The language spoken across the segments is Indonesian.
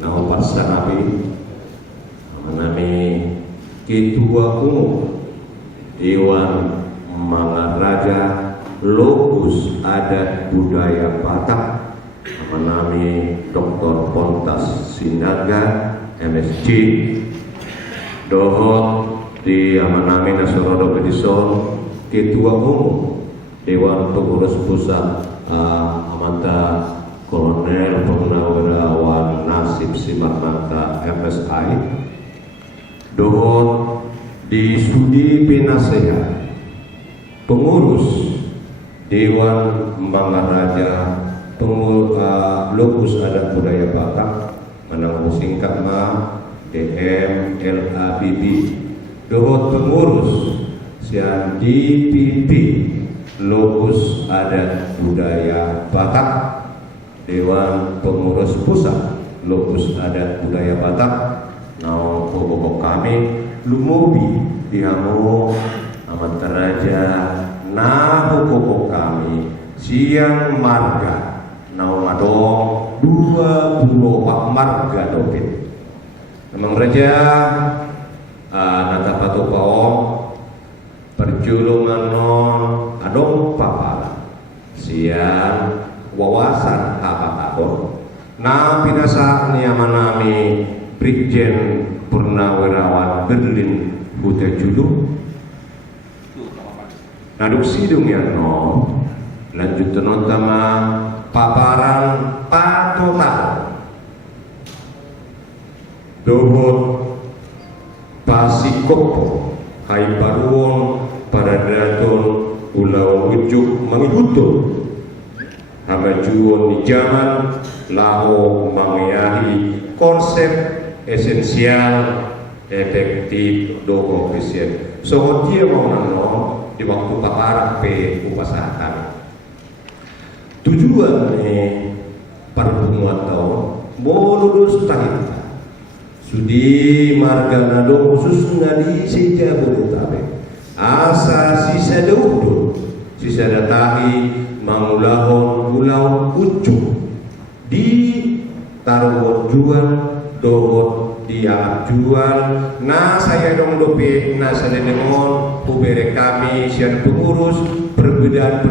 Nama pasca Nabi Ketua Umum Dewan Maharaja Lokus Adat Budaya Batak Dr. Pontas Sinaga MSc Dohot di Nasorodo Pedison Ketua Umum Dewan Pengurus Pusat Amanta Kolonel Purnawirawan Nasib Simatmata MSI Dohot di Studi Penasehat Pengurus Dewan Maharaja Lokus Adat Budaya Batak Manang singkat DM LABB Dohot Pengurus Sian DPP Lokus Adat Budaya Batak Dewan Pengurus Pusat Lokus Adat Budaya Batak Nau pokok kami Lumobi Dihamu Amat Raja Nah pokok kami Siang Marga Nau Madong 24 Marga Dopin Namang Raja Nata Pato Paong Perjulungan non Adong Papala Siang wawasan apa-apa. Nah pinasa niamanami Brigjen Purnawirawan Berlin Huta Judu. Naduk sidung ya no. Lanjut notama paparan patotal. Dohot Pasikopo Hai Paruon Paradaton Ulau Ujuk Mangihuto Hamajuon di zaman Lao mengayahi konsep esensial efektif dogo efisien. So dia mau nano di waktu paparan pe upasakan. Tujuan pertemuan tahun mau lulus tahun. Sudi marga nado khususnya di Jabodetabek. Asa sisa daudo sisa datahi mangulahon pulau Ucuk di taruh jual dohot di jual. Nah saya dong dope nah saya dengon pubere kami sian pengurus perbedaan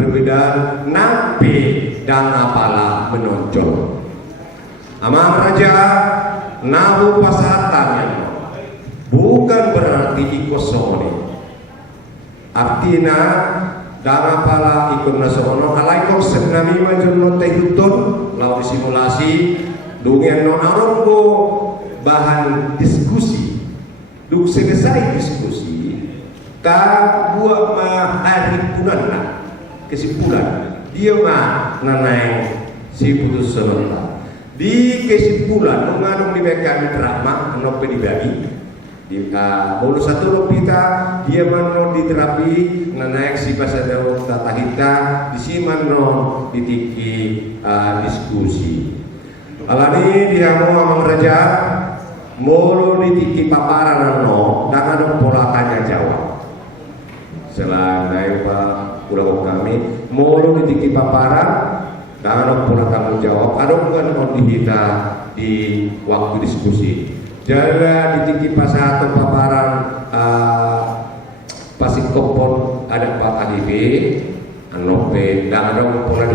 nape dan apalah menonjol amang raja nahu pasatan bukan berarti ikosone artinya dana pala ikon nasono alai konsep nami majono tehutun lau simulasi dungen non arongo bahan diskusi duk selesai diskusi ka buat ma hari punana kesimpulan dia mah nanai si putus sebentar di kesimpulan mengadung di bekan drama nopo dibagi di bonus satu lopita dia mano diterapi naik si pasado tata hita di si mano ditiki diskusi alani dia mau amang raja molo ditiki paparan no dan ada pola tanya jawab selain pak pulau kami molo ditiki paparan dan ada pola tanya jawab ada bukan kita di waktu diskusi jaga ditiki pasar atau paparan pasikopon ada Pak ADB anope dan ada pola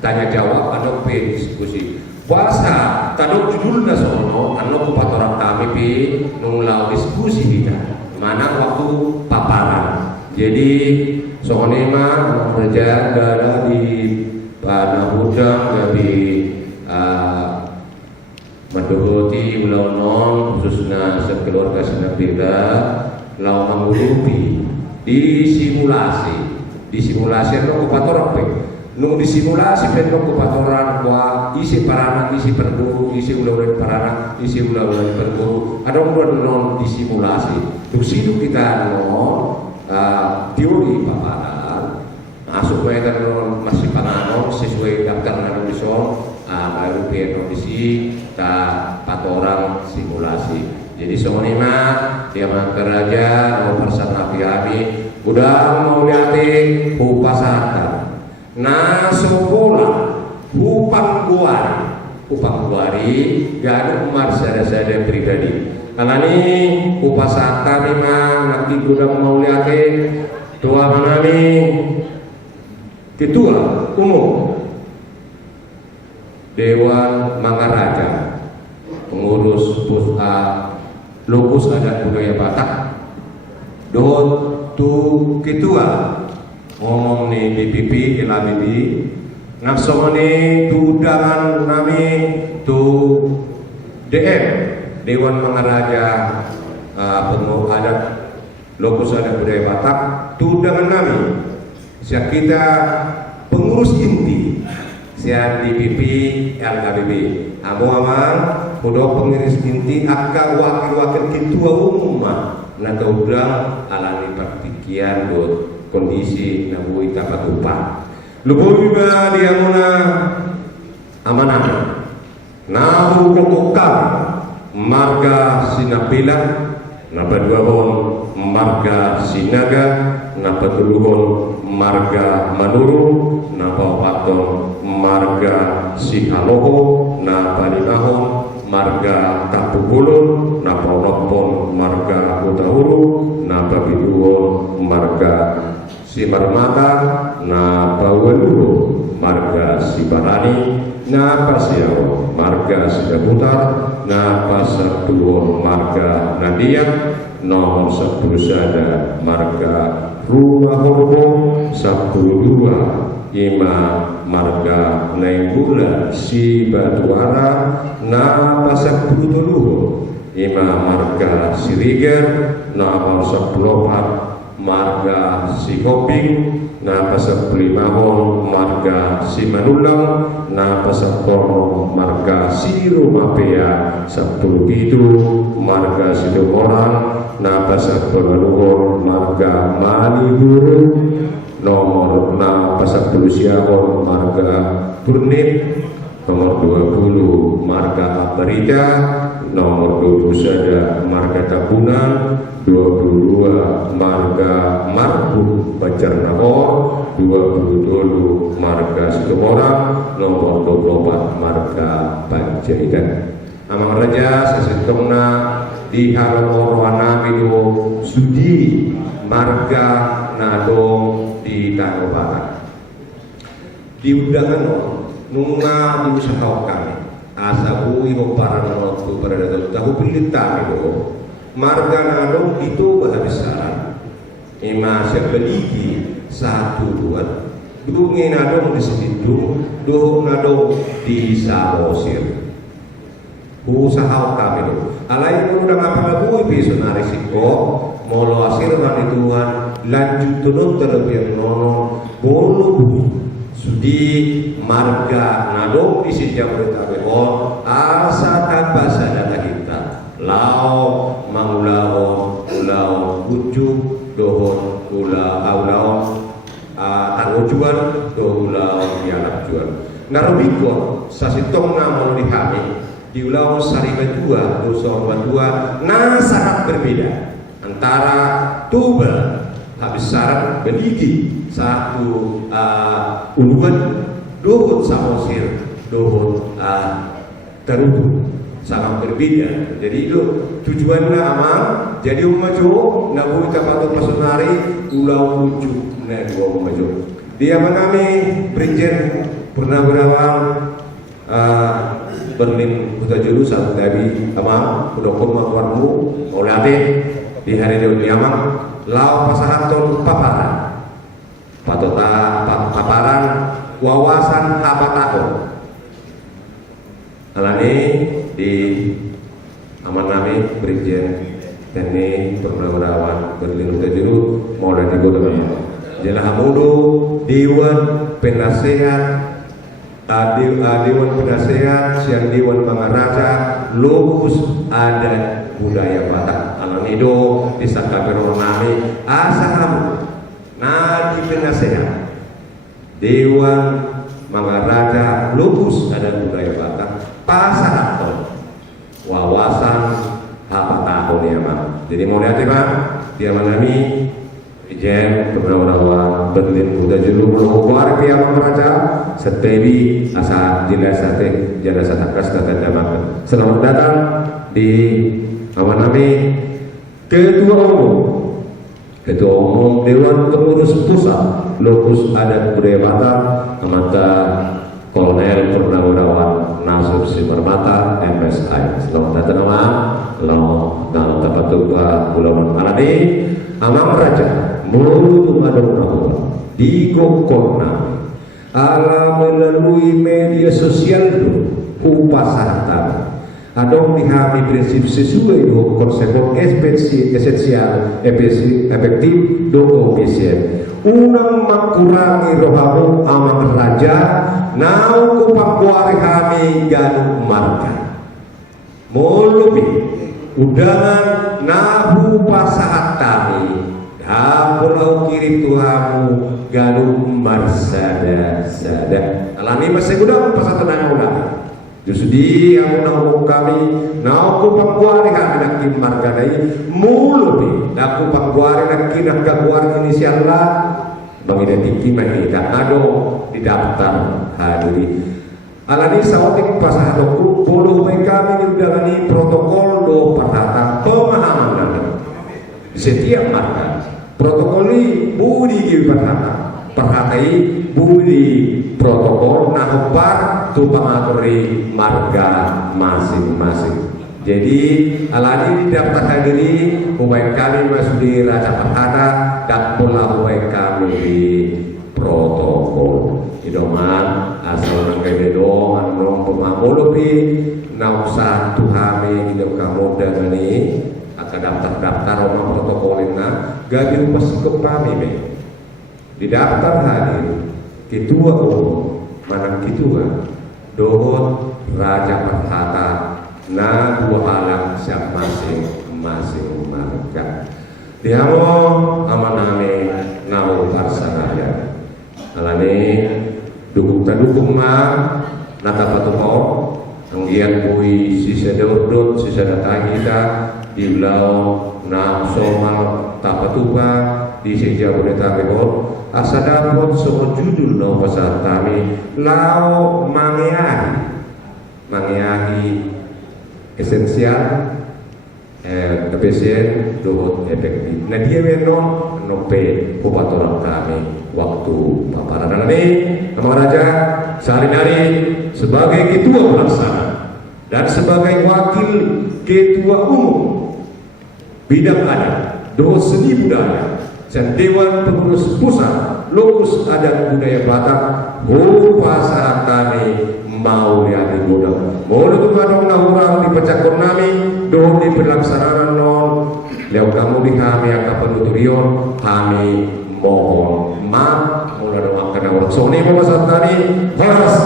tanya jawab anope diskusi puasa tadok judulnya sono anope patorak kami pi nunglau diskusi kita mana waktu paparan jadi sokonema kerja ada di pada hujang dari mendohoti ulau non khususnya sekeluarga senapira lau mengulupi di simulasi atau kupator apa nung disimulasi penok kupatoran wa isi parana isi perburu isi ulah-ulah parana isi ulah-ulah perburu ada orang non disimulasi terus itu kita teori paparan supaya kan masih pananon sesuai daftar nanong bison baru kondisi ta patoran simulasi jadi soalnya mah dia kerja mau persana piami udah mau liatin upasatan nah sekolah upang guari gak ada umar sada pribadi karena ini upasata memang nanti udah mau liatin tua mana nih ketua umum Dewan Mangaraja pengurus Lokus Adat Budaya Batak Dot tu ketua ngomong nih BPP LABB naksong nih tu undangan kami tu DM Dewan Mangaraja pengurus adat Lokus Adat Budaya Batak tu undangan kami siap kita pengurus inti siap DPP LABB Abu Aman udah pengurus inti akan wakil-wakil ketua umum nah keudang alami praktikian buat kondisi nabui tapat upah lupa juga dia muna amanah nahu kokokam marga sinapila napa dua bon marga sinaga napa tuluhon marga manuru napa paton marga sihaloho napa linahon marga tapugulun napa nopon marga utahuru napa biduon marga simarmata napa welulu marga sibarani napa siao marga sidaputar napa satuon marga nadiak nomor 10 sada marga rumah horbo 12 ima marga naibula si batuara na pasak puluh ima marga siriger nomor 10 marga si koping na pasak 5 marga si manulang na pasak marga si rumapea 10 marga si orang na pasak marga maliburu nomor na pasak siakon marga Burnit nomor 20 marga Aparida nomor 21 marga Tabunan 22 marga Marbu Bacarnakor 27 marga Situmorang nomor 24 marga Panjaitan Amang Raja sesetengna di Halorwana itu Sudi marga Nadong di Tanah Barat di undangan nunga diusahakan asabu ibu para waktu berada tahu pilita itu marga Nadong itu besar ima sebeligi 1 2 dungi Nadong di situ doh Nadong di Samosir usahakan itu alai itu udah ngapa lagu itu risiko molo asirkan Tuhan lanjut turun terlebih nono bolu sudi marga Nadong di sejak bertabehon asa tanpa sadar kita lau mangulao ulau ujuk dohon ulau tangujuan doh ulau dialak jual narobiko sasitong namol dihami di ulau saribadua dosa badua nah sangat berbeda antara tuba habis syarat bedigi satu uluan dohon samosir dohon terutu sangat berbeda jadi itu tujuannya amal jadi umajo nabu tapato pasonari ulau ujuk nah dua umajo dia menami Brigjen Purnawirawan Berlin Kota Jurusan dari Amang Udokon Makwarmu Olade di hari Dewi Amang lau pasahaton paparan patota paparan wawasan hapatato alani di aman nami Brigjen Teknik Purnawirawan Berlin Kota Juru mulai di Kota Jalan Hamudu, Dewan Penasehat, Dewan Penasehat, Siang Dewan Mangaraja, Lokus Adat Budaya Batak. Alam itu bisa kabar nami asal Nadi Penasehat, Dewan Mangaraja, Lokus Adat Budaya Batak, Pasar wawasan apa tahun ya Pak. Jadi mau lihat ya Pak, dia mana nih? Ijen beberapa Berlin udah julu keluar ke yang meraja setewi asa jelas sate jelas atas dan dalam. Selamat datang di apa namanya Ketua Umum Dewan Pengurus Pusat Lokus Adat Budaya Batak Amata Kolonel Purnawirawan Nasur Simarmata MSI. Selamat datang nama lo dalam tempat tuba Pulau Maladi Amam Raja Mulu Madonna di Gokona ala melalui media sosial itu upasarta adong dihami prinsip sesuai do konsep esensial efektif do ofisial unang makurangi rohamu amang raja nau kupakuari kami ganu marga mulubi udangan nahu pasahat kami pulau kiri Tuhanmu galuh marsada sada alami masih udah pas satu nang udah justru di yang nau kami nau ku pangguari kami nak marganai mulu di nak ku pangguari nak kina gaguari inisial lah bangidentiki mahita ado di daftar hadiri alani sawatik pas satu puluh kami diudangani protokol do perhata pemahaman setiap marga protokoli budi perhatai budi protokol nahobar tu pengaturi marga masing-masing. Jadi alani di daftar hadiri ubaik kami masuk di Raja Perhata dan pula ubaik kami di protokol idoman asal nangkai bedong anong pemamulupi nausa tuhami hidup kamu dan ini daftar rumah protokolnya gaji pasikup kami di daftar hadir ketua umum mana ketua dohot Raja Perhata na dua alam siap masing-masing marga diamo amaname nau parsaraya alane dukung nata patuko anggian kui sisa dordot sisa datang kita di Pulau na Somal Tapatuba di Jabodetabek asada pun semua judul no pasal kami lau mangeahi esensial efisien dohot efektif nah dia menon nope kupatoran kami waktu paparan alami nama Raja sehari-hari sebagai ketua pelaksana dan sebagai wakil ketua umum bidang adat, doa seni budaya, dan Dewan Pengurus Pusat Lokus Adat Budaya Batak, pasar kami mau lihat di gudang. Mau itu kadang orang di pecakon kami, doa di pelaksanaan non, lewat kamu di kami akan penuturion, kami mohon maaf, mulai doakan orang. So ini pasar tadi, horas.